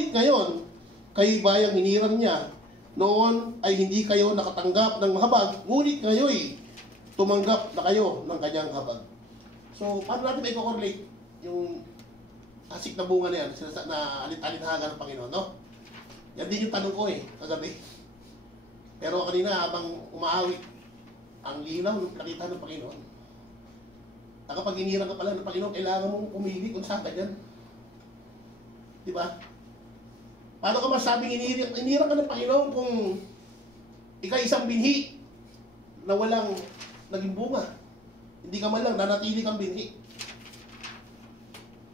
Ngunit ngayon, kayo bayang hinirang niya. Noon ay hindi kayo nakatanggap ng habag, ngunit ngayon tumanggap na kayo ng kanyang habag. So, paano natin may correlate yung asik na bunga na yan, na alit-alinhaga ng Panginoon, no? Yan din yung tanong ko kagabi. Pero kanina, habang umaawit, ang linaw ng nakita ng Panginoon. Kapag hinirang ka pala ng Panginoon, kailangan mong pumili kung saan ka dyan. Di ba? Paano ka masabing hinirang ka ng Panginoon kung ikaw isang binhi na walang naging bunga? Hindi ka man lang, nanatili kang binhi.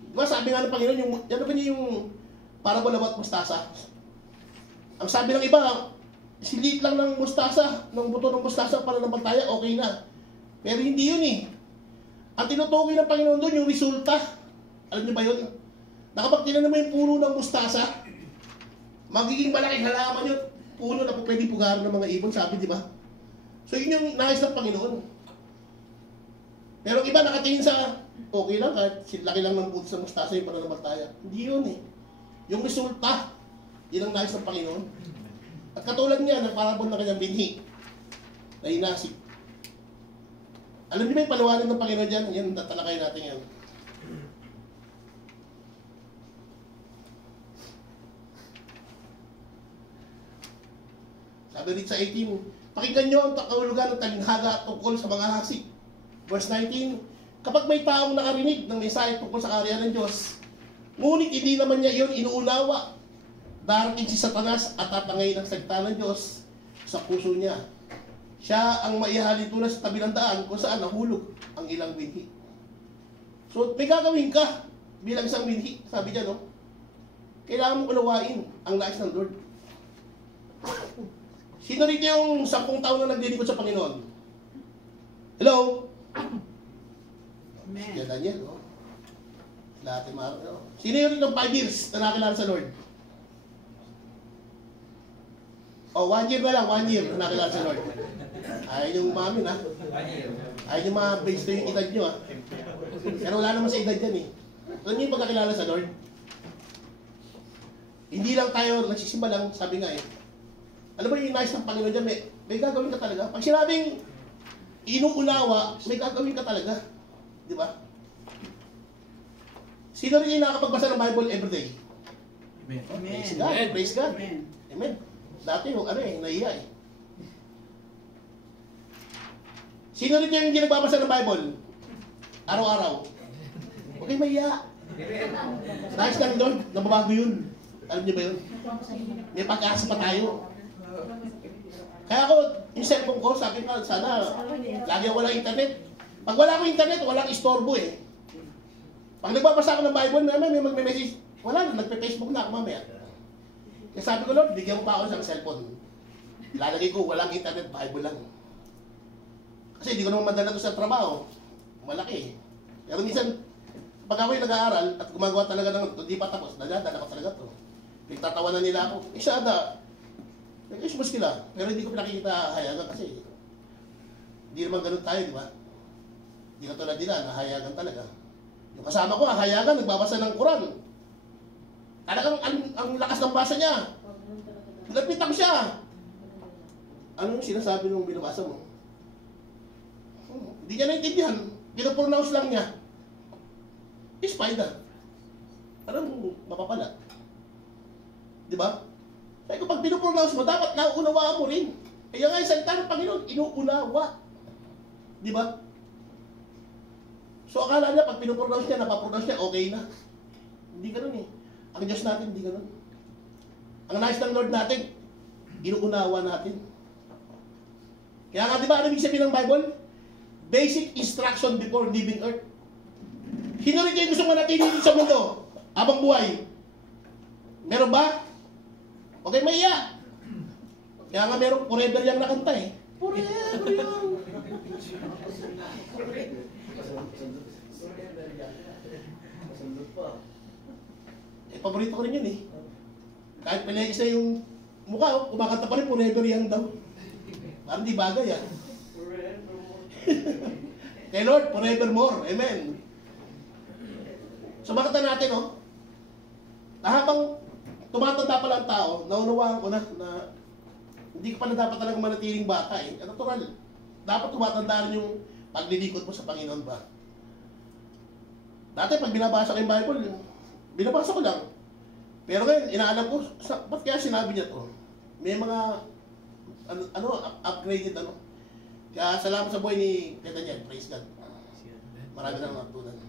Di ba sabi nga ng Panginoon, yan ba niya yung parabola at mustasa? Ang sabi ng iba, silit lang ng mustasa, ng buto ng mustasa para ng pantaya, okay na. Pero hindi yun Ang tinutukoy ng Panginoon doon, yung resulta. Alam niyo ba yun? Nakapag tinanim mo yung puno ng mustasa, magiging malaking halaman yun. Puno na po pwede pugaran ng mga ibon, sabi, di ba? So yun yung nais ng Panginoon. Pero iba nakatingin sa, okay lang, kahit laki lang ng puto sa mustasa yung pananampalataya. Hindi yun Yung resulta, yun ang nais ng Panginoon. At katulad niya, ng parabol ng kanyang binhi, na inasik. Alam niyo ba yung paliwanag ng Panginoon dyan? Yan, tatalakay natin yan. Sabi dito sa 18, pakinggan nyo ang kahulugan ng talinghaga tungkol sa mga hasik. Verse 19, kapag may taong nakarinig ng mensahe tungkol sa kaharian ng Diyos, ngunit hindi naman niya iyon inuunawa, darating si Satanas at tatangay ng salita ng Diyos sa puso niya. Siya ang maihalin tulad sa tabi ng daan kung saan nahulog ang ilang binhi. So, may gagawin ka bilang isang binhi. Sabi niya, no? Kailangan mong unawain ang nais ng Lord. Sino rito yung 10 taon na naglilingkod sa Panginoon? Hello? Amen. Yan Daniel, no? Lahat yung marami, no? Sino yung rito 5 years na nakilala sa Lord? Oh, 1 year na lang, 1 year na nakilala sa Lord. Ayaw yung umamin, ha? Ayaw yung mga base na yung edad nyo, ha? Pero wala naman sa edad yan, Alam niyo yung pagkakilala sa Lord? Hindi lang tayo nagsisimba lang, sabi nga Alam mo yung nais ng Panginoon dyan, may gagawin ka talaga. Pag sinabing inuunawa, may gagawin ka talaga. Di ba? Sino rin yung nakakapagbasa ng Bible everyday? Amen. Praise God. Praise God. Amen. Amen. Dati nahiya Sino rin yung hindi nagbabasa ng Bible? Araw-araw. Okay, mahiya. Nais ng Lord, nababago yun. Alam niyo ba yun? May pag-asa pa tayo. Kaya ako, yung cellphone ko, sabi ko, sana, lagi walang internet. Pag wala akong internet, walang istorbo Pag nagbabasa ako ng Bible, may magme-message. Wala na, nagpe-Facebook na ako mamaya. Kaya sabi ko, Lord, bigyan mo pa ako ng cellphone. Lalagay ko, walang internet, Bible lang. Kasi hindi ko naman madala to sa trabaho. Malaki Pero minsan, pag ako'y nag-aaral at gumagawa talaga ng hindi pa tapos, nadadala ko talaga to. Nagtatawanan nila ako. Sada, nag-ismus sila. Pero hindi ko pinakikita hayagan kasi hindi naman ganun tayo, di ba? Hindi ka tulad nila, nahayagan talaga. Yung kasama ko, hayagan, nagbabasa ng Quran. Talagang ang lakas ng basa niya. Lapitan siya. Ano yung sinasabi nung binabasa mo? Hindi niya naintindihan. Pinapronounce lang niya. Spider. Parang mapapala. Di ba? Kaya kapag pinapronounce mo, dapat nauunawaan mo rin. Kaya nga yung salita ng Panginoon, inuunawa. Di ba? So akala niya, pag pinapronounce niya, napapronounce niya, okay na. Hindi ganun Ang Diyos natin, hindi ganun. Ang nais ng Lord natin, inuunawa natin. Kaya nga, di ba, ano ibig sabihin ng Bible? Basic instruction before leaving earth. Sino rin kayo gusto manatili dito sa mundo habang buhay? Meron ba? Okay, maiya. Kaya nga meron forever yang nakanta Forever yang. Paborito ko rin yun Kahit pinayos na yung mukha, kumakanta pa rin, forever yang daw. Parang di bagay Kay Lord, forevermore. Amen. So makita natin na habang tumatanda pala ang tao, naunawaan ko na hindi ka pala dapat talaga manatiling bata eh. Natural. Dapat tumatanda rin yung paglilingkod mo sa Panginoon ba. Dati pag binabasa ko yung Bible, binabasa ko lang. Pero ngayon, inaalam ko, ba't kaya sinabi niya to? May mga, upgraded ano. Kaya salamat sa buhay ni Kuya Daniel. Praise God. Marami na natutunan.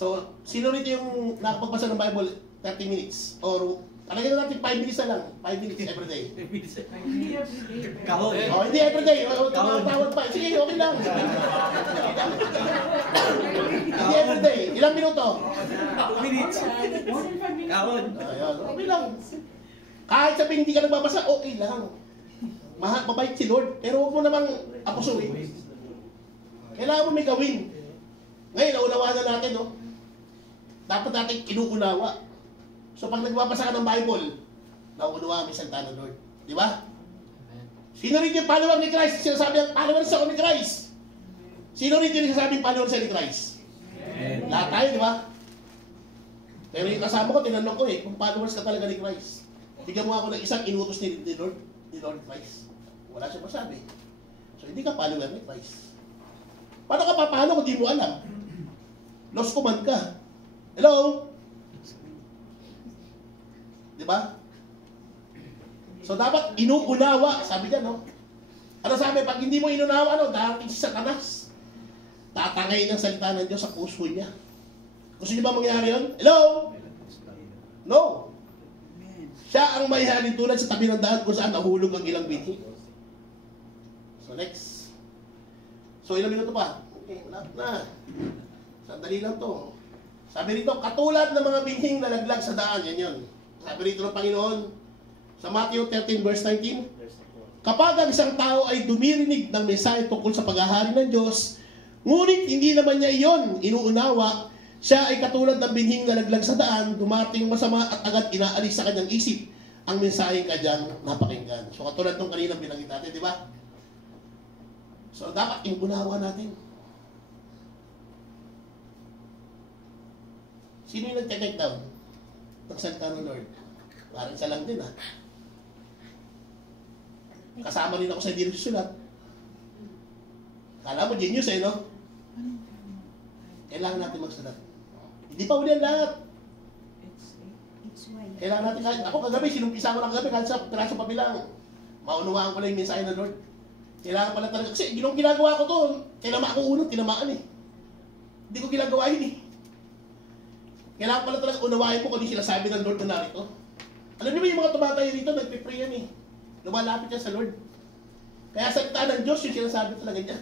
So, sino rito yung nakapagbasa ng Bible 30 minutes? Or, talagyan na natin 5 minutes na lang. 5 minutes every day. Kahon. Oh, hindi everyday. Tawag pa. Sige, okay lang. Hindi everyday. Ilang minuto? 2 minutes. Kahon. Ayun, okay lang. Kahit sabihin hindi ka nagbabasa, okay lang. Mabait si Lord. Pero huwag mo namang apusuin. Kailangan mo may gawin. Ngayon, naunawaan na natin, no? Dapat natin inuunawa. So pag nagbabasa ka ng Bible, nauunawaan mo yung salita ng Lord. Di ba? Sino rin yung follower ni Christ? Sinasabi ang followers ako ni Christ. Sino rin yung sinasabing followers ni Christ? Lahat tayo, di ba? Pero yung kasama ko, tinanong ko kung followers ka talaga ni Christ. Bigyan mo ako ng isang inutos ni Lord Christ. Wala siya masabi. So hindi ka follower ni Christ. Paano ka papalo kung di mo alam? Lost command ka. Hello? Di ba? So dapat inuunawa, sabi niya, no? Ano sabi? Pag hindi mo inunawa, darating si Satanas. Tatangay ng salita ng Diyos sa puso niya. Gusto niyo ba mangyari yun? Hello? No. Siya ang may halintulad sa tabi ng daan kung saan nahulog ang ilang binhi. So next. So ilang minuto pa? Okay, lahat na. Sandali lang to. Sabi rito, katulad ng mga binhing nalaglag sa daan. Yan yun. Sabi rito ng Panginoon, sa Matthew 13 verse 19, kapag ang isang tao ay dumirinig ng mensahe tungkol sa paghahari ng Diyos, ngunit hindi naman niya iyon inuunawa, siya ay katulad ng binhing nalaglag sa daan, dumating masama at agad inaalis sa kanyang isip ang mensaheng kanyang napakinggan. So katulad ng kaninang binanggit natin, di ba? So dapat inuunawa natin. Sino yung nag-take down? Pagsalita ng Lord. Parang isa lang din, ha? Kasama rin ako sa hindi nagsusulat. Kala mo, genius no? Kailangan natin magsulat. Hindi pa uli ang lahat. Kailangan natin, kahit ako kagabi, sinumpisa ko lang kagabi, kahit sa piraso pa bilang, maunawaan ko lang yung mensahe ng Lord. Kailangan pala talaga, kasi ginagawa ko to, kailangan ako unang tinamaan Hindi ko ginagawa yun Kailangan pala talaga unawain mo kung yung sinasabi ng Lord na narito. Alam niyo ba yung mga tumatay rito, nagpipray yan Lumalapit yan sa Lord. Kaya salita ng Diyos yung sinasabi talaga niya.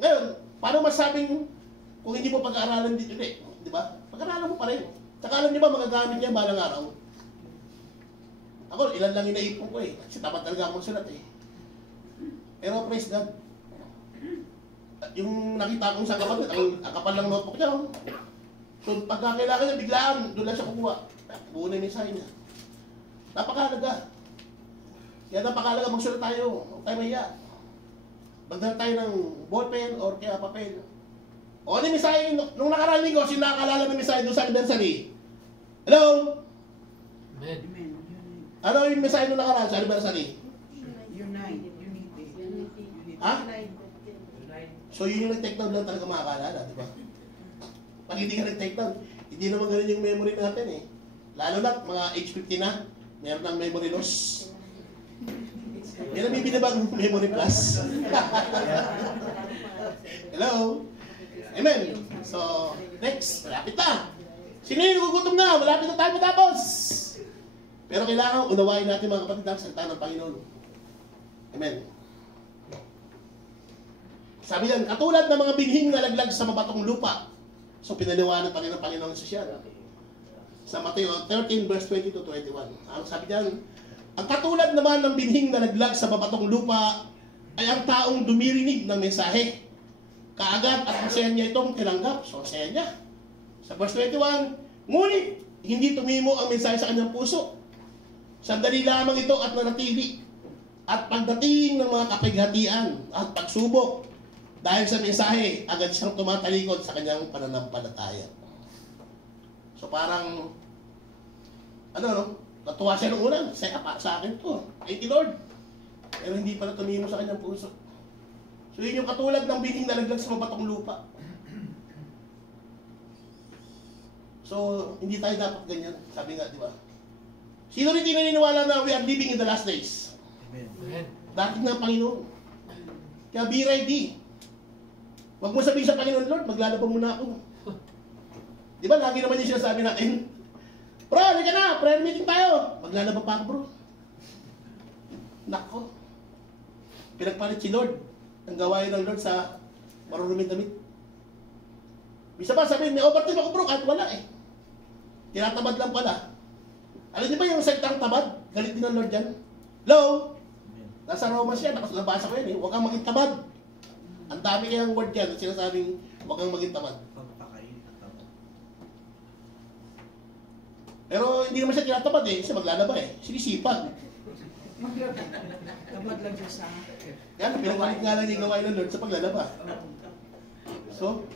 Ngayon, paano masabing kung hindi mo pag-aaralan dito? Di ba? Pag-aaralan mo pa rin. Tsaka alam niyo ba, magagamit niya balang araw. Ako, ilan lang yung naipon ko Kasi tapat talaga akong sulat Pero praise God. Yung nakita kong sa kapal, ang kapal ng notebook niya. So pagka kailangan niya, biglaan, doon lang siya kukuha. Buo na yung mensahe niya. Napakahalaga. Kaya napakahalaga magsulat tayo. Huwag tayo mahiya. Magdala tayo ng ballpen or kaya papel. O ano yung mensahe? Nung nakaraang linggo, sino nakakalala ng mensahe doon sa anniversary? Hello? Amen. Ano yung mensahe nung nakaraan sa anniversary? Unity. Ha? So yun yung nag-take down lang talaga makakaalala, di ba? Pag hindi ka nag-take down, hindi naman ganun yung memory natin Lalo na, mga age 50 na, meron ng memory loss. Yan ang bibinabang memory plus. Hello? Amen. So, next, malapit na. Sino yung nagugutom na? Malapit na tayo matapos. Pero kailangan unawain natin mga kapatid ang salita ng Panginoon. Amen. Sabi yan, katulad ng mga binhing nalaglag sa mabatong lupa. So pinaliwanag pa rin ng Panginoon sa siya. Sa Mateo 13 verse 20 to 21. Ang sabi diyan, ang katulad naman ng binhing nalaglag sa mabatong lupa ay ang taong dumirinig ng mensahe. Kaagad at masaya niya itong tinanggap. So masaya niya. Sa verse 21, ngunit hindi tumimo ang mensahe sa kanyang puso. Sandali lamang ito at nanatili. At pagdating ng mga kapighatian at pagsubok, dahil sa mensahe, agad siyang tumatalikod sa kanyang pananampalataya. So parang, ano no, natuwa siya nung una, saya pa sa akin to. Thank you Lord. Pero hindi pa na tumino sa kanyang puso. So yun yung katulad ng bining nalaglag sa mabatong lupa. So, hindi tayo dapat ganyan. Sabi nga, di ba? Sino rin di naniniwala na we are living in the last days? Amen. Dating ng Panginoon. Kaya be ready. Huwag mo sabihin sa Panginoon, Lord, maglalaban muna ako. Di ba, lagi naman yung sinasabi natin, bro, halika na, prayer meeting tayo. Maglalaban pa ako, bro. Nako. Pinagpalit si Lord ang gawain ng Lord sa maruruming damit. Bisa ba sabihin, may overtime ako bro, kahit wala eh. Tinatamad lang pala. Alam niyo ba yung salitang tamad? Galit din ng Lord dyan. Hello? Nasa Romans yan, nabasa ko yan eh. Huwag kang maging tamad. Ang dami kayang word yan, sinasabing huwag kang maging tamad. Pero hindi naman siya tinatamad eh, kasi maglalaba eh. Sinisipag. Tamad lang siya sa... Yan, pinagpalit nga lang yung gawain ng Lord sa paglalaba. So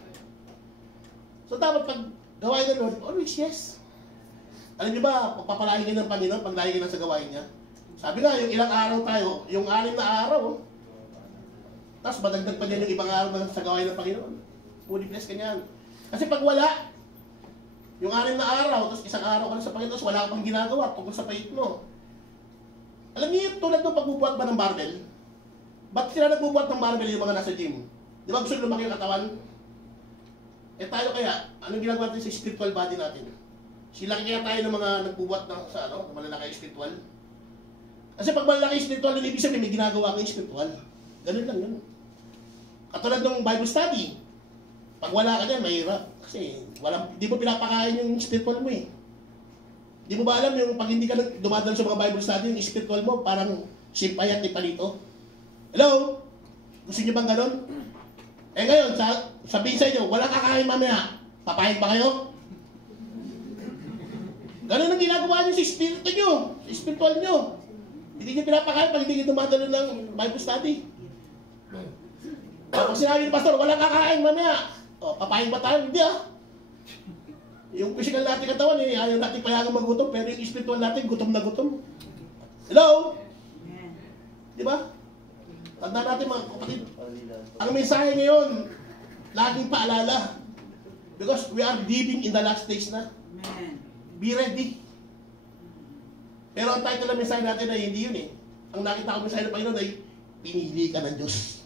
dapat pag gawain ng Lord, always yes. Alam niyo ba, pagpapalain ka ng Panginoon, paglain ka na sa gawain niya. Sabi nga, yung ilang araw tayo, yung 6 na araw, tapos madagdag pa niya yung ibang araw na sa gawain ng Panginoon. Fully blessed ka niyan. Kasi pag wala, yung 6 na araw, tapos isang araw ka na sa Panginoon, tapos wala ka pang ginagawa tungkol sa pait mo. Alam niyo, tulad ng pagbubuhat ba ng barbell? Ba't sila nagbubuhat ng barbell yung mga nasa gym? Di ba gusto nyo lumaki yung katawan? Eh tayo kaya, anong ginagawa natin sa spiritual body natin? Sila kaya tayo ng mga nagbubuhat ng sa ano, malalaki spiritual? Kasi pag malalaki spiritual, yung ibig sabihin may ginagawa kang spiritual. Ganun lang yun. Katulad ng Bible study. Pag wala ka dyan, mahirap. Kasi di mo pinapakain yung spiritual mo eh. Di mo ba alam yung pag hindi ka dumadalo sa mga Bible study, yung spiritual mo parang simpayat ni palito? Hello? Gusto niyo bang ganun? Eh ngayon, sabihin sa inyo, walang kakain mamaya. Papayag ba kayo? Ganun ang ginagawa niyo sa spirito niyo, sa spiritual niyo. Hindi niyo pinapakain pag hindi niyo dumadalo ng Bible study. Pag sinabi ng pastor, walang kakain mamaya. O, papayag ba tayo? Hindi ah. Yung physical natin katawan, eh, ayaw natin payagang magutom, pero yung spiritual natin, gutom na gutom. Hello? Di ba? Tanda natin mga kapatid. Ang mensahe ngayon, laging paalala. Because we are living in the last days na. Be ready. Pero ang title ng mensahe natin ay hindi yun eh. Ang nakita ko mensahe ng Panginoon ay, pinili ka ng Diyos.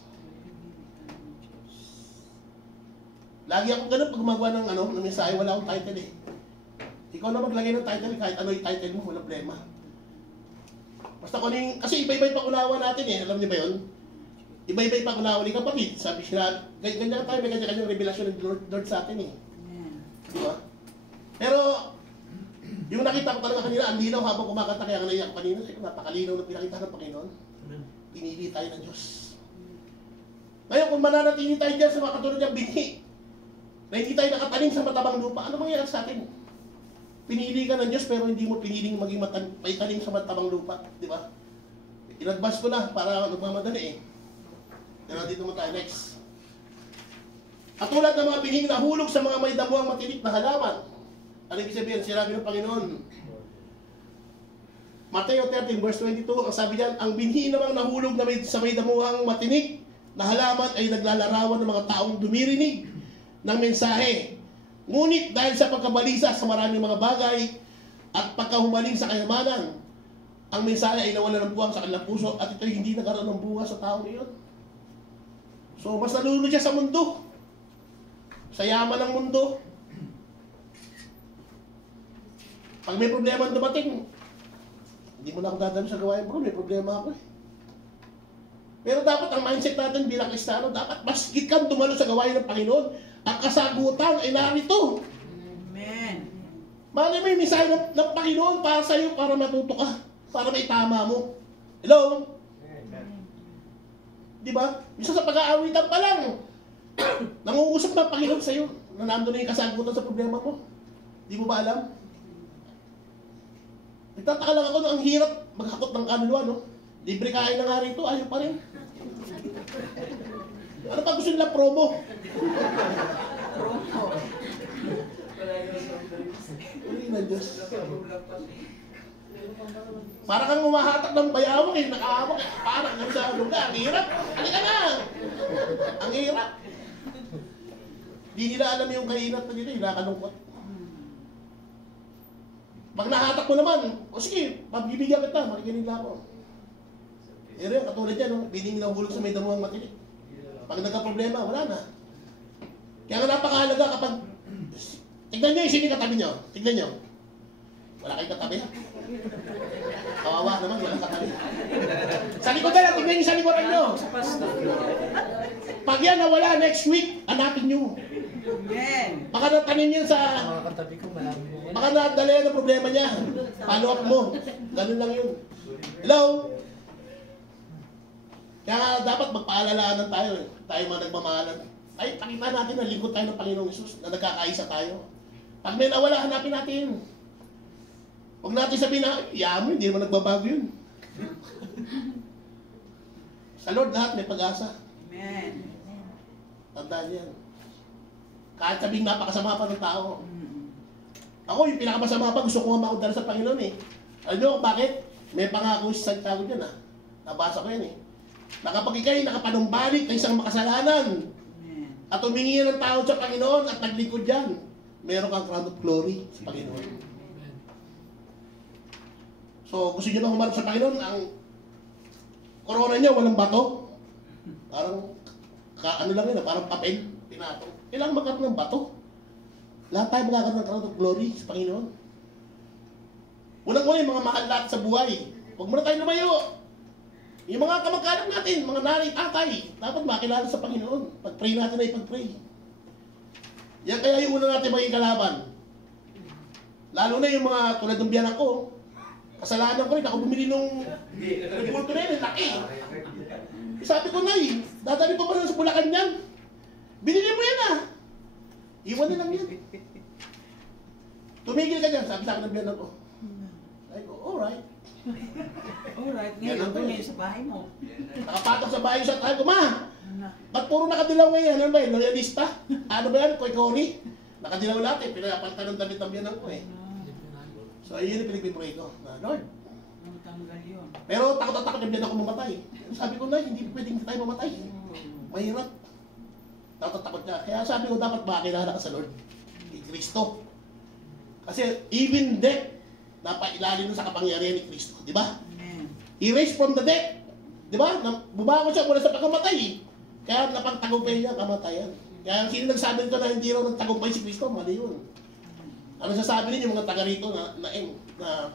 Lagi akong ganun pag gumagawa ng ng mensahe, wala akong title eh. Ikaw na maglagay ng title, kahit ano yung title mo, walang problema. Basta ko kasi iba-iba yung pangunawa natin eh, alam niyo ba yun? Iba-iba yung pangunawa ni kapatid. Sabi siya, ganyan tayo, may ganyan-ganyan revelasyon ng Lord sa atin eh. Di ba? Pero, yung nakita ko talaga kanina, ang linaw habang kumakanta, kaya naiyak ko kanina, napakalinaw na pinakita ng Panginoon. Pinili tayo ng Diyos. Ngayon, kung mananatili tayo dyan sa mga katulad niyang binhi, na hindi tayo nakatanim sa matabang lupa, ano mangyayari sa atin? Pinili ka ng Diyos pero hindi mo piniling maging tanim sa matabang lupa, di ba? In-advance ko na para nagmamadali eh. Pero dito mo tayo next. At tulad ng mga binhing nahulog sa mga may damuang matinik na halaman. Ano ibig sabihin? Sinabi ng Panginoon. Mateo 13 verse 22, ang sabi diyan, ang binhi namang nahulog na sa may damuang matinik na halaman ay naglalarawan ng mga taong dumirinig ng mensahe. Ngunit dahil sa pagkabalisa sa maraming mga bagay at pagkahumaling sa kayamanan, ang mensahe ay nawala ng buwang sa kanilang puso at ito'y hindi nagkaroon ng bunga sa taong iyon. So, mas nalulunod siya sa mundo. Sa yaman ng mundo. Pag may problema dumating, hindi mo na ako dadalo sa gawain, bro, may problema ako eh. Pero dapat ang mindset natin bilang Kristiyano, dapat masgit kang dumalo sa gawain ng Panginoon. Ang kasagutan ay narito. Amen. Malay mo yung mensahe ng Panginoon para sa iyo, para matuto ka, para maitama mo. Hello? Di ba? Minsan sa pag-aawitan pa lang, nangungusap ng Panginoon sa iyo, na nandun na yung kasagutan sa problema mo. Di mo ba alam? Nagtataka lang ako, ang hirap maghakot ng kaluluwa, no? Libre kain na nga rito, ayaw pa rin. Ano pa gusto nila promo? Promo. Uri na Diyos. Para kang umahatak ng bayawak eh, nakahawak eh. Parang yung sa lugar, ang hirap. Halika na! Ang hirap. Di nila alam yung kainat na nila, hinakalungkot. Pag nahatak mo naman, o sige, pagbibigyan kita, makikinig lang ako. Pero yung katulad yan, no? Bining nahulog sa may damuhang matinik. Pag nagka-problema, wala na. Kaya nga napakahalaga kapag, tignan nyo yung sino katabi nyo. Tignan nyo. Wala kayong katabi. Kawawa naman, wala katabi. Sa likod na, tignan nyo sa likuran nyo. Pag yan nawala next week, hanapin nyo. Baka natanin yan sa... Baka nadala yan ang problema niya. Follow up mo. Ganun lang yun. Hello? Kaya dapat magpaalalaanan tayo. Tayo mga nagmamahalan. Ay, pakita natin na lingkod tayo ng Panginoong Hesus, na nagkakaisa tayo. Pag may nawala, hanapin natin. Huwag natin sabihin na, mo, hindi naman nagbabago yun. Sa Lord, lahat may pag-asa. Amen. Tandaan yan. Kahit sabihin napakasama pa ng tao. Ako, yung pinakamasama pa, gusto ko nga maudala sa Panginoon eh. Alam nyo, bakit? May pangako sa Santiago dyan ah. Nabasa ko yan eh. Na kapag ikay nakapanumbalik ng isang makasalanan, at humingi ng tawad sa Panginoon at naglingkod dyan, meron kang crown of glory sa Panginoon. So, gusto niyo ba humarap sa Panginoon? Ang corona niya, walang bato. Parang, ano lang yun, parang papel, pinatong. Kailangan magkaroon ng bato. Lahat tayo magkakaroon ng crown of glory sa Panginoon. Unang-una yung mga mahal lahat sa buhay. Huwag muna tayo lumayo. Yung mga kamag-anak natin, mga nanay, tatay, dapat makilala sa Panginoon. Pag-pray natin ay pag-pray. Yan kaya yung una natin maging kalaban. Lalo na yung mga tulad ng biyanan ko. Kasalanan ko rin, ako bumili nung repulto na yun, laki. Sabi ko, Nay, dadali pa ba na sa Bulacan yan? Binili mo yan ah. Iwan na lang yan. Tumigil ka dyan, sabi sa akin ng biyanan ko. Sabi ko, alright. Alright, ngayon ko ngayon sa bahay mo. Nakapatok sa bahay sa tayo ko, Ma! Ba't puro nakadilaw ngayon? Ano ba yun? Loyalista? Ano ba yan? Koy-kori? Nakadilaw lahat eh. Pinapalitan ng damit ng biyanan ko eh. So, yun yung pinagpipray ko. Lord. Tanggal yun. Pero takot at takot yung biyanan ko mamatay. Sabi ko na, hindi pwedeng tayo mamatay. Mahirap. Takot at takot niya. Kaya sabi ko, dapat makakilala ka sa Lord. Kay Kristo. Kasi even death, napailalim sa kapangyarihan ni Kristo. Di ba? He raised from the dead. Di ba? Bumangon siya mula sa pagkamatay. Kaya napagtagumpay niya kamatayan. Kaya sino nagsabi nito na hindi raw nagtagumpay si Kristo? Mali yun. Ano sasabi ninyo mga taga rito na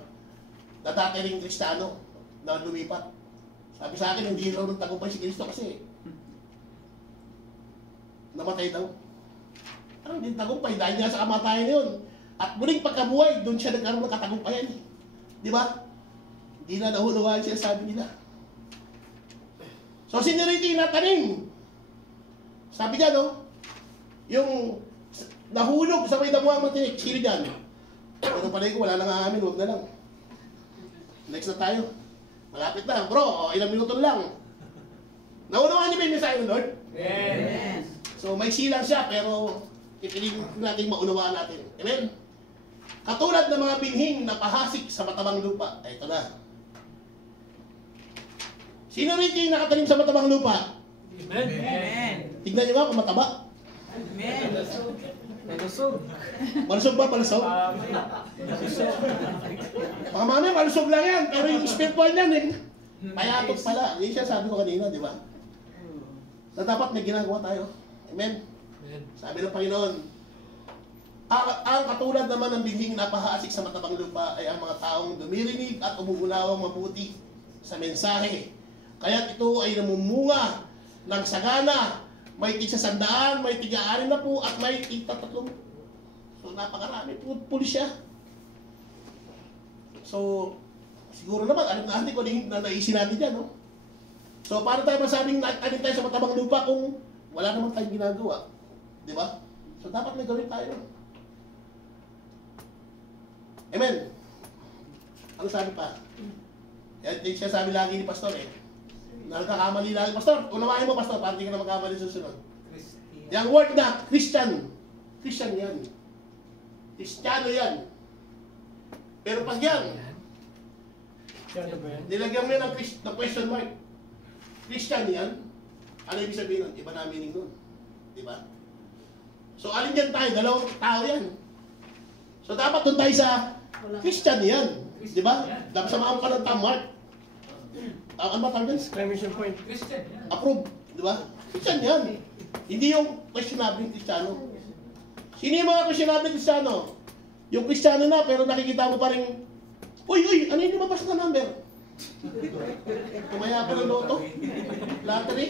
dati ring Kristiyano na lumipat? Sabi sa akin, hindi raw nagtagumpay si Kristo kasi namatay daw. Ano, hindi tagumpay dahil nga sa kamatayan na yun. At muling pagkabuhay, doon siya nagkaroon ng katagumpayan. Di ba? Hindi na nahuluhan siya, sabi nila. So, sino rin yung natanim? Sabi niya, no? Yung nahulog sa may damuhang matinik, sino dyan? Pero palay ko, wala nang aamin, huwag na lang. Next na tayo. Malapit na. Bro, ilang minuto lang. Naunawaan niyo ba yung mensahe ng Lord? Yes. So, may silang siya, pero ipiling natin maunawaan natin. Amen? Katulad ng mga binhing na pahasik sa matabang lupa. Ay, ito na. Sino rin yung nakatanim sa matabang lupa? Amen. Amen. Tignan niyo nga kung mataba. Amen. Malusog. Malusog ba? Malusog? Malusog. Baka mamaya malusog lang yan. Pero yung spiritual yan eh. Payatot pala. Yun siya sabi ko kanina, di ba? Na dapat may ginagawa tayo. Amen? Amen. Sabi ng Panginoon, ang katulad naman ng binhing napahasik sa matabang lupa ay ang mga taong dumirinig at umuunawang mabuti sa mensahe. Kaya't ito ay namumunga ng sagana, may tig-100, may tig-60 at may tig-30. So napakarami po siya. So siguro naman, alam natin kung na naisin natin dyan, no? So paano tayo masabing nag-anin tayo sa matabang lupa kung wala naman tayong ginagawa? Di ba? So dapat may gawin tayo. Amen. Ano sabi pa? Yan siya sabi lagi ni Pastor eh. Nagkakamali lagi. Pastor, unawain mo Pastor, para hindi ka na magkamali susunod. Yung word na Christian. Christian yan. Kristiyano yan. Pero pag yan, Ano ba yan? nilagyan mo yan ng question mark. Christian yan. Ano ibig sabihin nun? Iba na meaning nun. Diba? So, alin yan tayo? Dalawang tao yan. So, dapat doon tayo sa Christian yan. Diba? Dapat samahan ka ng mark. Ano ba tawag yan? Exclamation point. Approve. Diba? Christian yan. Hindi yung questionable Kristiyano. Sino yung mga questionable Kristiyano? Yung Kristiyano na, pero nakikita mo pa rin, uy, ano yung lumabas na number? Tumaya pa ng loto. Lottery.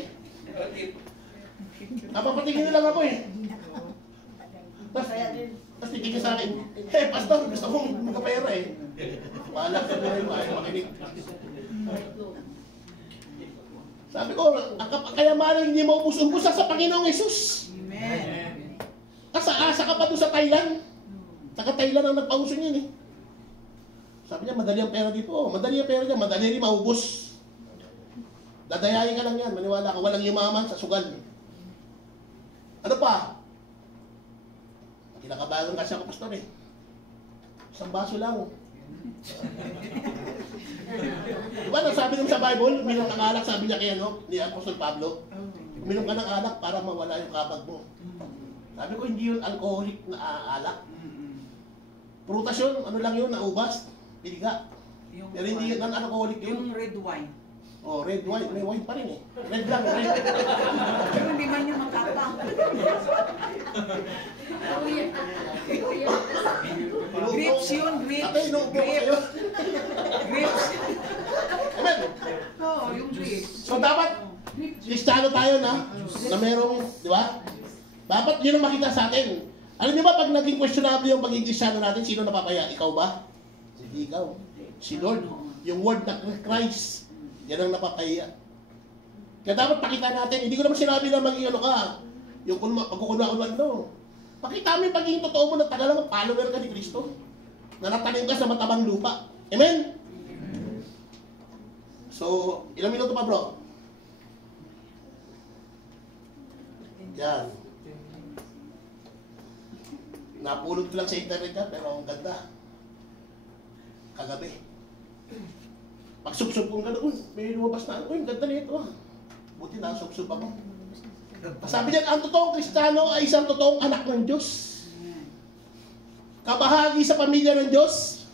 Napapatingin na lang ako eh. Tapos titigil sa akin, pastor, gusto kong magkapera eh. Bahala ka na rin, ayaw makinig. Sabi ko, ang kayamanan hindi maubos-ubos sa Panginoong Yesus. Amen. Asa ka pa doon sa Thailand. Taga-Thailand ang nagpauso niyan eh. Sabi niya, madali ang pera dito. Oh, madali ang pera niya, madali rin maubos. Dadayain ka lang yan, maniwala ka, walang yumaman sa sugal. Ano pa? Kinakabagan kasi ako, pastor eh. Isang baso lang. Diba, sabi naman sa Bible, uminom ng alak, sabi niya kay ni Apostol Pablo, uminom ka ng alak para mawala yung kabag mo. Sabi ko, hindi yun alcoholic na alak. Prutas yun, ano lang yun, naubas, piliga. Pero hindi yun alcoholic yun. Yung red wine. Oh, red wine, may wine pa rin eh. Red lang, red. Pero hindi man yun matapang. Grapes yun, grapes. Ate, inuupo ko sa'yo. Grapes. Amen. Oo, yung grapes. So dapat, Kristiyano tayo na merong, di ba? Dapat yun ang makita sa atin. Alam niyo ba, pag naging questionable yung pagiging Kristiyano natin, sino napapaya? Ikaw ba? Hindi ikaw. Si Lord. Yung word na Christ. Yan ang napapaya. Kaya dapat pakita natin, hindi ko naman sinabi na maging ano ka, yung pagkukunwa-kunwan, no. Pakita mo yung pagiging totoo mo na talagang follower ka ni Kristo. Na natanim ka sa matabang lupa. Amen? So, ilang minuto pa bro? Yan. Napulot ko lang sa internet yan, pero ang ganda. Kagabi. Pag subsub kong gano'n, may lumabas na, uy, ang ganda nito ah. Buti na, subsub ako. Sabi niya, ang totoong Kristiyano ay isang totoong anak ng Diyos. Kabahagi sa pamilya ng Diyos,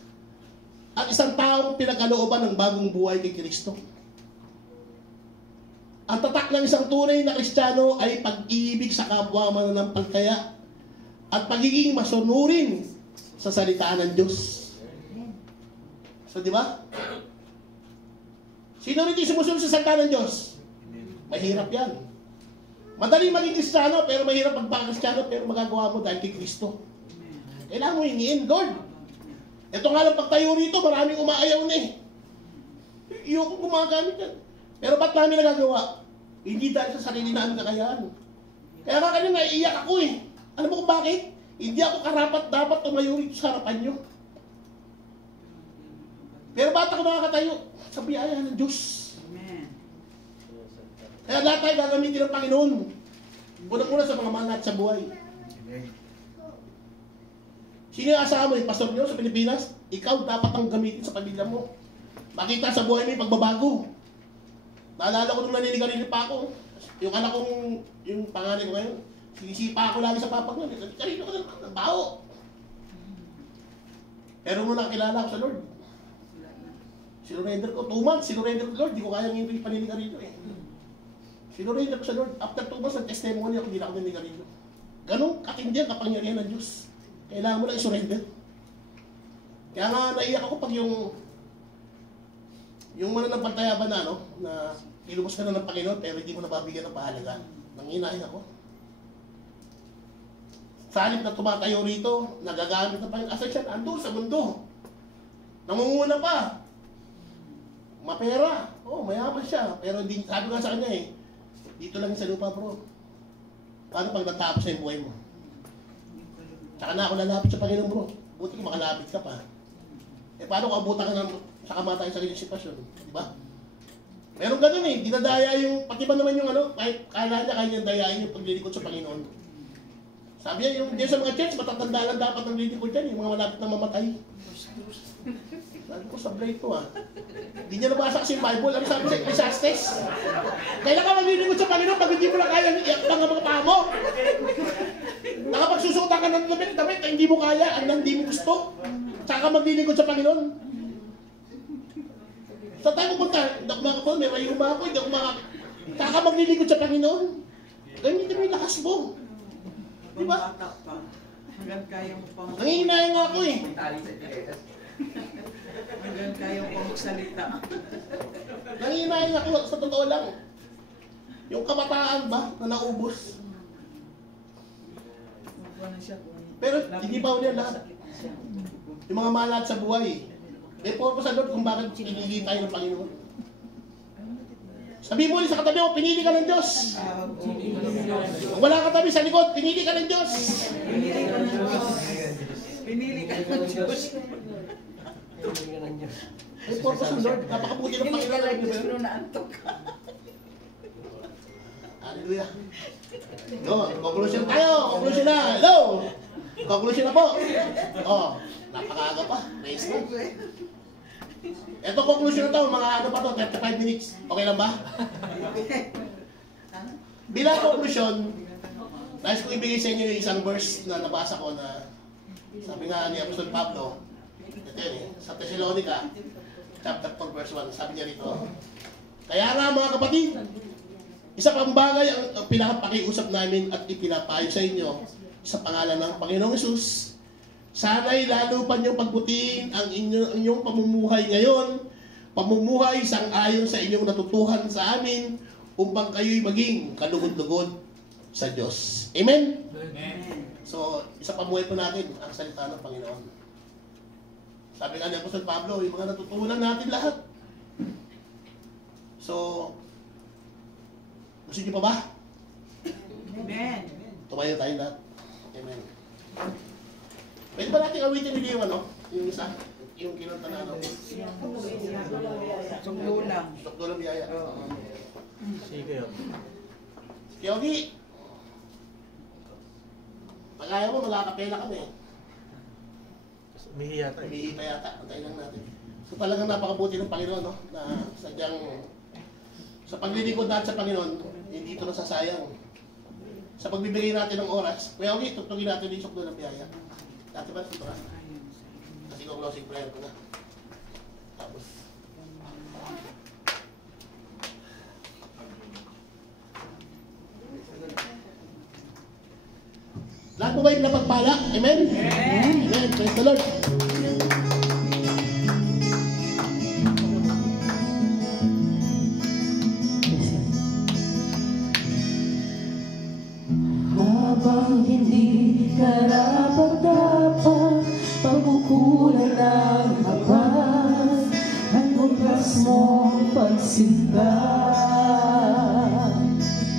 at isang taong pinagkalooban ng bagong buhay kay Kristo. Ang tatak ng isang tunay na Kristiyano ay pag-ibig sa kapwa mananampalataya at pagiging masunurin sa salita ng Diyos. So, di ba? Sino rin yung sumusunod sa salita ng Diyos? Mahirap yan. Madali maging Kristiyano, pero mahirap magpaka-Kristiyano, pero magagawa mo dahil kay Kristo. Kailangan mo hingiin, Lord. Ito nga lang pagtayo rito, maraming umaayaw na eh. Yung gumagamit yan. Pero ba't namin nagagawa? Hindi dahil sa sarili namin kakayahan. Kaya nga kanina, naiiyak ako eh. Alam mo kung bakit? Hindi ako karapat dapat tumayo rito sa harapan nyo. Pero ba't ako nakakatayo? Sa biyaya ng Diyos. Amen. Kaya lahat tayo gagamitin ng Panginoon. Unang-una sa mga manat sa buhay. Sino yung asawa mo? Yung pastor nyo sa Pilipinas? Ikaw dapat ang gamitin sa pamilya mo. Makita sa buhay mo yung pagbabago. Naalala ko nung naninigarilyo pa ako. Yung anak kong, yung panganay ko ngayon, sinisipa ako lagi sa papak niya. Naninigarilyo ko ng baho. Pero nung nakakilala ko sa Lord, sinurrender ko, 2 months, sinurrender ko, Lord, di ko kayang hindi paninigarilyo eh. Sinurrender ko sa Lord, after 2 months, nag-testimony ako, hindi na ako naninigarilyo. Ganun katindi ang kapangyarihan ng Diyos. Kailangan mo lang i-surrender. Kaya nga naiyak ako pag yung mananampalataya ba na, no, na ilubos ka na ng Panginoon pero hindi mo nababigyan ng pahalaga. Nanginain ako. Sa halip na tumatayo rito, nagagamit na pa yung asset siya, andun sa mundo. Namunguna pa. Mapera. Oh, mayaman siya. Pero hindi, sabi ko sa kanya eh, dito lang sa lupa bro. Paano pag natapos na yung buhay mo? Tsaka na ako lalapit sa Panginoon bro. Buti ko makalapit ka pa. Eh paano kung abutan ka sa kamatay sa kanyang sitwasyon? Di ba? Meron ganun eh. Dinadaya yung, pati ba naman yung ano, kahit kala niya kanyang dayain yung paglilikod sa Panginoon. Sabi niya, yung diyan sa mga church, matatanda lang dapat ng lilingkod dyan, yung mga malapit na mamatay. Sabi ko, sablay ito ah. Hindi niya nabasa kasi yung Bible. Ano sabi sa Ecclesiastes? Kailan ka maglilingkod sa Panginoon pag hindi mo na kaya iyak ng mga paa mo? Nakapagsusutan ka ng damit, hindi mo kaya, ang hindi mo gusto. Tsaka ka maglilingkod sa Panginoon. Sa tayo pupunta, hindi ako makapon, may rayuma ako, hindi ako makapon. Tsaka ka maglilingkod sa Panginoon. Gamitin mo yung lakas mo. Diba? Hanggang kaya mo pang... Nangihinayang nga ako eh. Hanggang kaya mo pang magsalita. Nangihinayang ako sa totoo lang. Yung kabataan ba na naubos? Pero hindi pa ulit lahat. Yung mga malat sa buhay. May purpose sa Lord kung bakit pinili tayo ng Panginoon. Sabi mo ulit sa katabi mo, pinili ka ng Diyos. Kung wala katabi sa likod, pinili ka ng Diyos. Pinili ka ng Diyos. Pinili ka ng Diyos. May purpose sa Lord. Napakabuti ng Pinili ka Panginoon. ng Diyos, pero naantok ka. Hallelujah. No, conclusion tayo. Conclusion na. Hello. Conclusion na po. Oh, napakaaga pa. Praise God. Ito conclusion na to, mga ano pa to, 35 minutes. Okay lang ba? Bilang conclusion, nais ko ibigay sa inyo yung isang verse na nabasa ko na sabi nga ni Apostol Pablo, ito yun eh, sa Thessalonica, chapter 4, verse 1, sabi niya rito, kaya nga mga kapatid, isa pang bagay ang pinapakiusap namin at ipinapayo sa inyo sa pangalan ng Panginoong Hesus. Sana'y lalo pa niyong pagbutiin ang inyong pamumuhay ngayon, pamumuhay sang-ayon sa inyong natutuhan sa amin, upang kayo'y maging kalugod-lugod sa Diyos. Amen? Amen. So, isa pamuhay po natin ang salita ng Panginoon. Sabi nga ni Apostol Pablo, yung mga natutunan natin lahat. So, gusto niyo pa ba? Amen. Tumayo tayo lahat. Amen. Pwede ba natin awitin ni Leo, ano? Yung isa? Yung kinanta na ano? Sunggulang. Sukdulang biyaya. Sige. Yogi! Pag ayaw mo, malakapela kami. Umihiya tayo. Umihi pa yata. Antayin lang natin. So talagang napakabuti ng Panginoon, no? Na sadyang sa paglilingkod natin sa Panginoon, hindi ito nasasayang. Sa pagbibigay natin ng oras, Kuya Yogi, tutugin natin yung sukdulang biyaya. Dati ba ito ka? Kasi ko closing prayer ko na. Tapos. Lahat po ba yung napagpala? Amen? Amen! Amen! Praise the Lord! Habang hindi karapat-dapat pagkukulang ng habas, ang oras mong pagsinta.